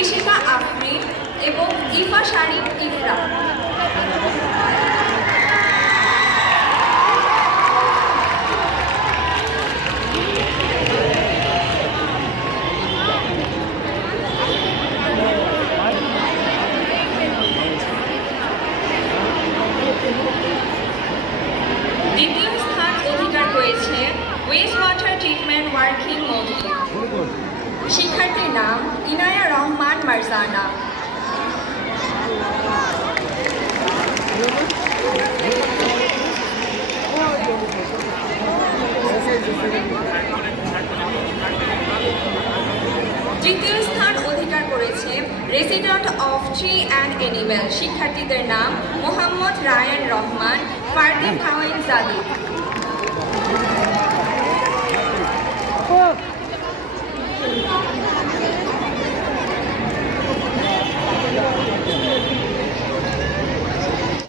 ইশিকা আফরিন এবং ইফা শারিক ইফরা। দ্বিতীয় স্থান অধিকার ওয়াটার ট্রিটমেন্ট ওয়ার্কিং শিক্ষার্থীর নাম ইনায়া রহমান। মারজানা তৃতীয় স্থান অধিকার করেছে resident of tree and animal শিক্ষার্থীদের নাম মোহাম্মদ রায়ান রহমান, ফারদিন হাওয়াইন জাদি।